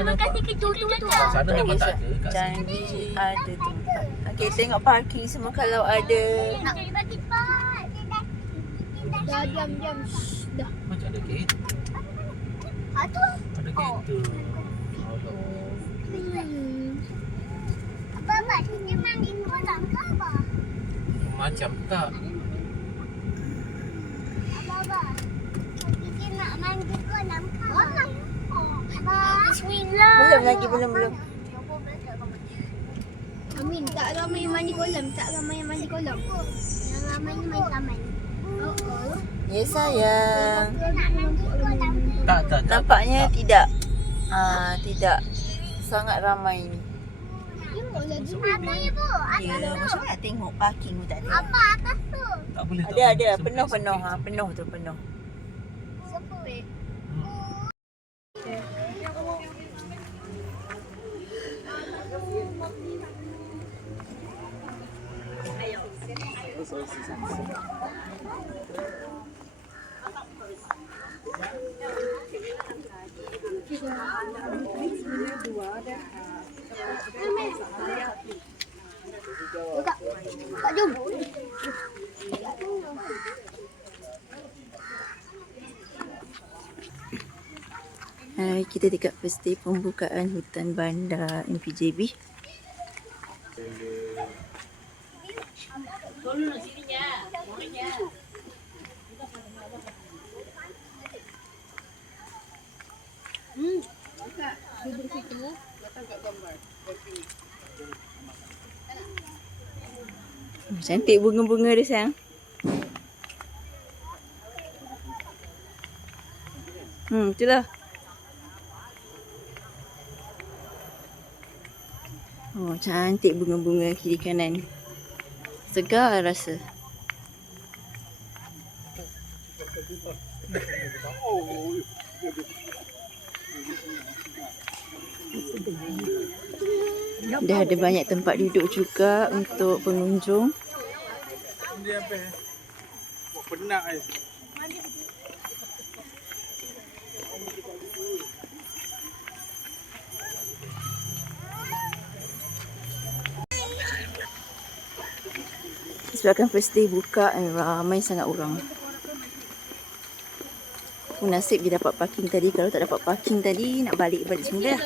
Terima kasih kecucu tu. Sana memang tak ada. Kat Janji ada tempat. Okay, tengok parking semua kalau ada. Nak kita cepat. Dah diam. Dah. Macam ada kereta. Tu. Ada kereta. Abang, kita mandi kolam ke apa? Macam tak. Abang, kita nak mandi kolam ke apa? Bismillah. Belum. Amin, tak ramai yang mandi kolam. Yang ramai ni main taman. Ya sayang. Nak mandi kolam ke? Tak. Nampaknya tidak. Tidak sangat ramai ni. Apa ibu? Ya, macam mana nak tengok parking pun tak ada. Apa atas tu? Tak boleh. Ada. Penuh. Penuh tu. Sepuluh. Tak jom. Hai, kita dekat first day pembukaan hutan bandar NPJB. Duduk situ, datang kat gambar. Cantik bunga-bunga dia sayang. Itulah. Oh, cantik bunga-bunga kiri kanan. Segar rasa. Dah ada banyak tempat duduk juga untuk pengunjung. Dia apa? Buat penak je. Sebabkan first day buka, ramai sangat orang. Nasib dia dapat parking tadi. Kalau tak dapat parking tadi, nak balik semula lah.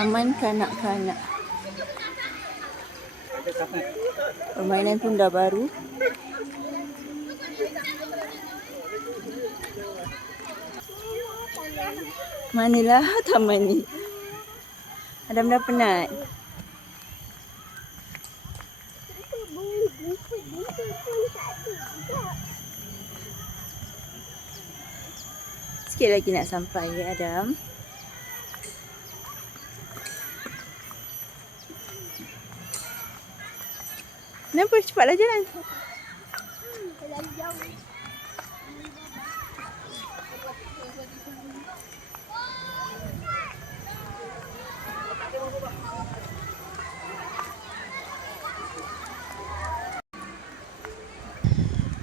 Aman kanak-kanak. Permainan pun dah baru. Manalah taman ni. Adam dah penat. Sikit lagi nak sampai ya Adam. Kenapa? Cepatlah jalan.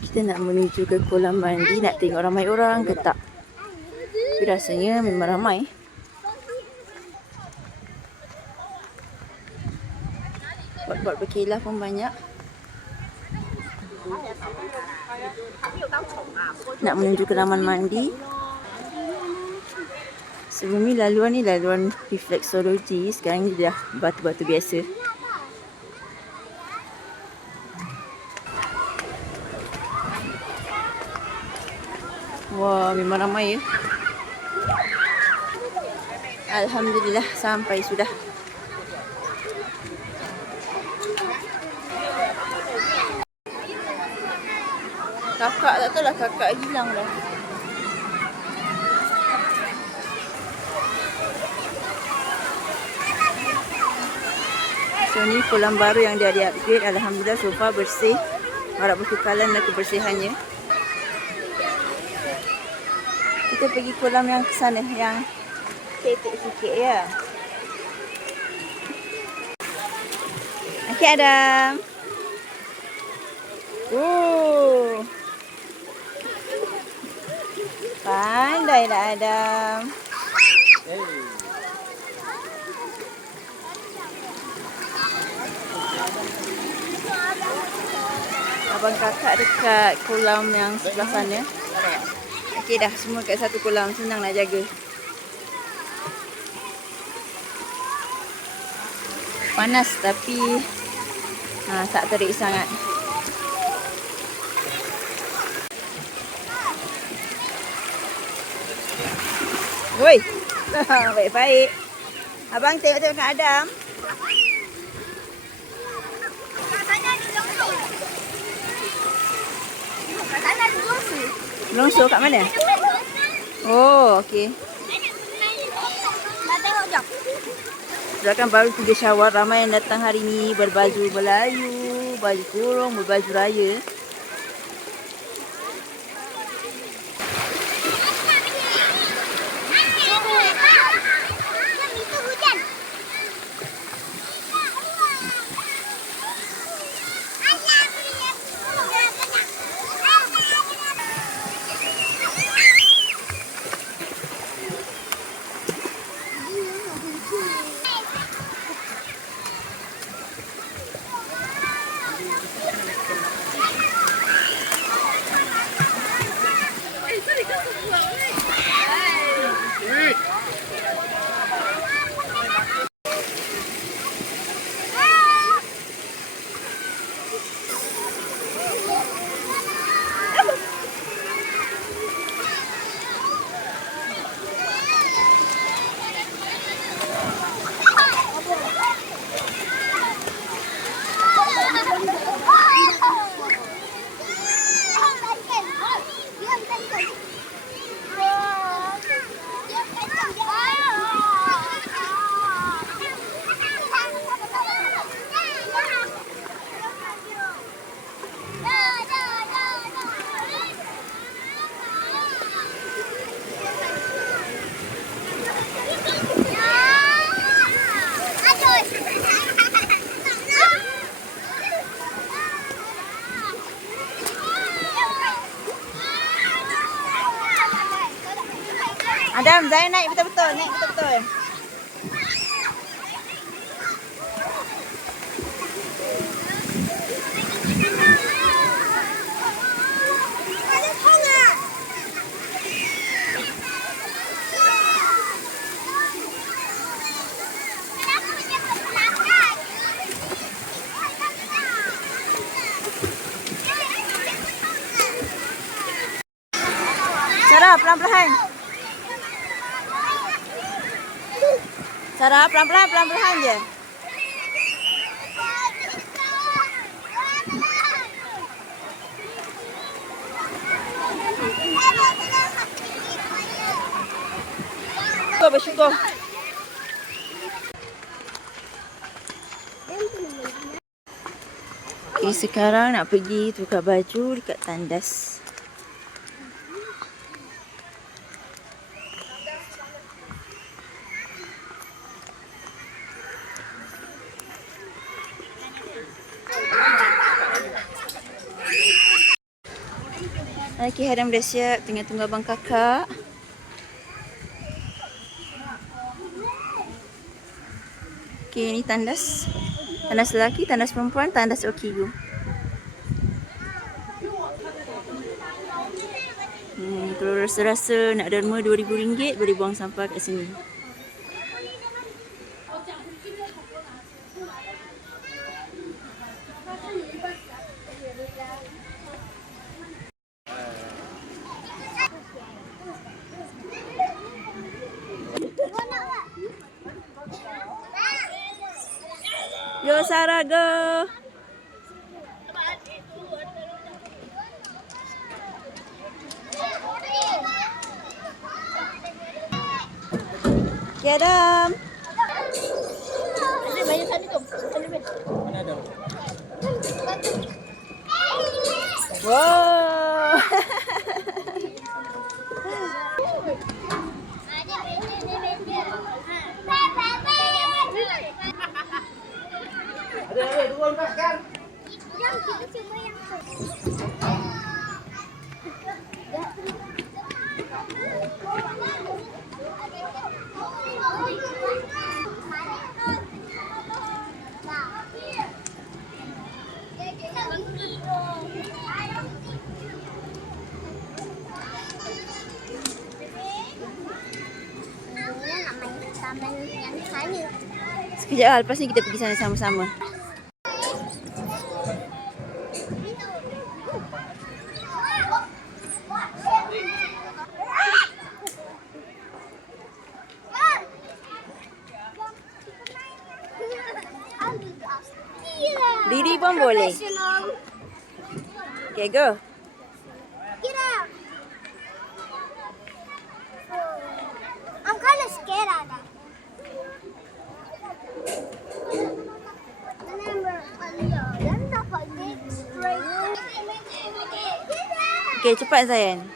Kita nak menuju ke kolam mandi, nak tengok ramai orang ke tak. Tapi rasanya memang ramai. Bot-bot berkelah pun banyak. Nak menuju ke taman mandi. Sebelum ni laluan refleksologi. Sekarang ni dah batu-batu biasa. Wah, memang ramai ya. Alhamdulillah sampai sudah. Kakak tak tahu lah, kakak hilang dah. So ni kolam baru yang dia upgrade. Alhamdulillah so far bersih. Harap berkekalan dan kebersihannya. Kita pergi kolam yang kesana, yang ketek sikit ya. Okey Adam. Pandailah Adam. Abang kakak dekat kolam yang sebelah sana. Okey dah, semua kat satu kolam. Senang nak jaga. Panas tapi tak terik sangat. Woi. Baik-baik. Abang tengok-tengok kat Adam. Kat sana ada longsor. Kat sana ada longsor. Longsor kat mana? Oh, okey. Nak tengok jap. Sedangkan baru 3 Syawal, ramai yang datang hari ni berbaju Melayu, baju kurung, berbaju raya. Itu hujan. Adam, Zain naik betul-betul, naik betul-betul. Sarah, pelan-pelan. Sarah, pelan-pelan, pelan-pelan je. Bersyukur. Okay, sekarang nak pergi tukar baju dekat tandas. Okay, Adam dah siap. Tengah tunggu abang kakak. Okay, ni tandas. Tandas lelaki, tandas perempuan, tandas Okigo. Kalau rasa-rasa nak derma RM2,000 boleh buang sampah kat sini. Go Sarah, go! Okay, Adam. Ada banyak sana tu. Mana ada? Wow. Sekejap lah, lepas ni kita pergi sana sama-sama. Diri pun boleh. Okay, go. Get out. I'm kind of scared of that. Okay, cepat Zayan.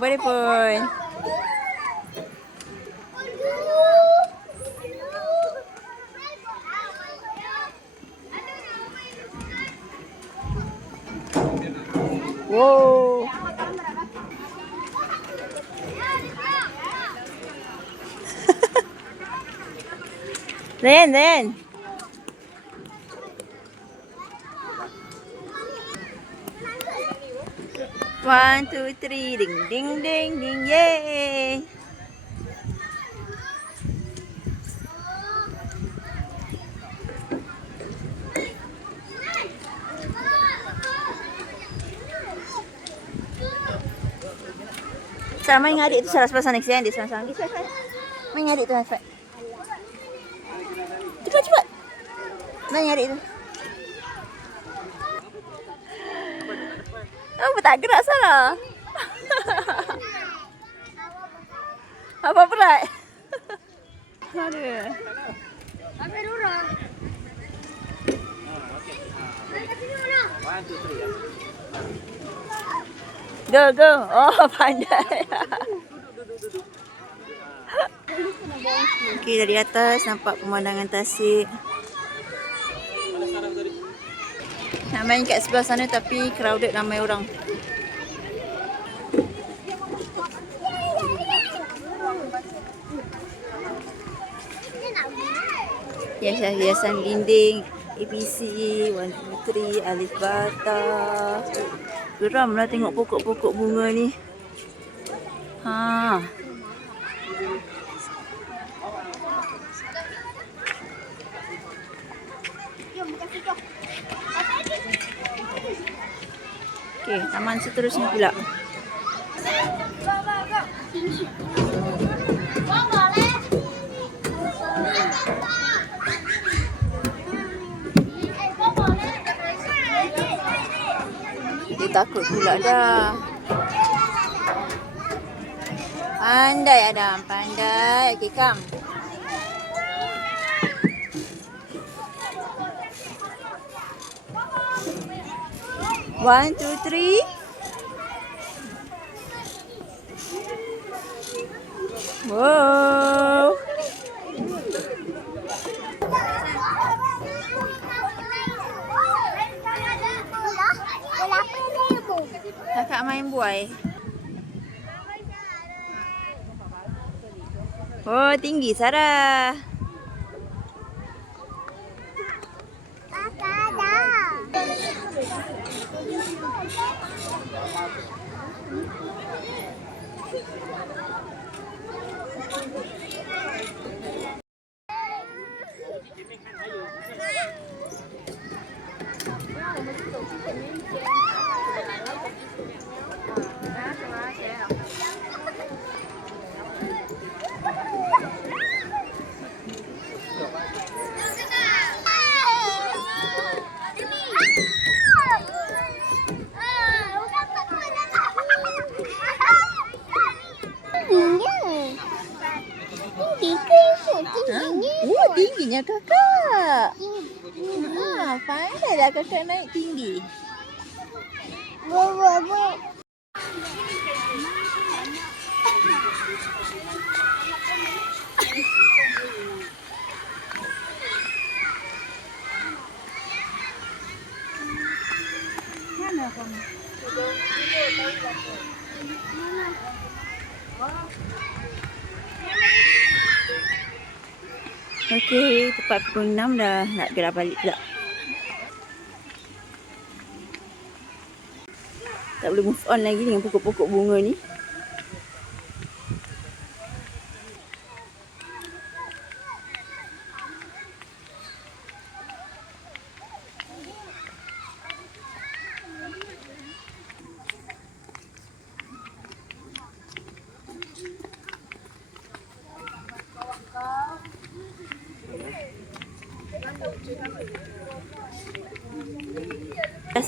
Boleh pun. Wow. Zayan. 1, 2, 3, ding ding ding ding, yay! Sekarang main dengan adik tu sebelah sana kesian dia seorang-seorang. Cepat. Main dengan adik tu cepat. Cepat. Main dengan adik tu. Apa tak gerak salah? Apa berat? Aduh. Ambil orang. Go. Oh, pandai. Okey, dari atas nampak pemandangan tasik. Nak main kat sebelah sana tapi crowded, ramai orang. Hiasan dinding ABC 1, 2, 3 Alif Bata. Geramlah tengok pokok-pokok bunga ni. Okey, taman seterusnya pula. Dia takut pula dah. Pandai Adam, pandai. Okey, come. One, two, three. Wow. Kakak main buai. Oh, tinggi Sarah. Oh, tingginya kakak. Pandai dah kakak naik tinggi. Okey, tepat pukul 6 dah nak gerak balik pula. Tak boleh move on lagi dengan pokok-pokok bunga ni.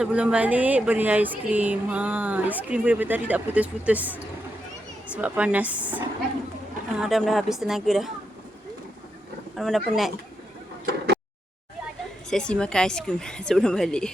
Sebelum balik beli aiskrim. Aiskrim boleh bertari tak putus-putus sebab panas. Adam dah habis tenaga dah. Adam dah penat. Sesi makan aiskrim sebelum balik.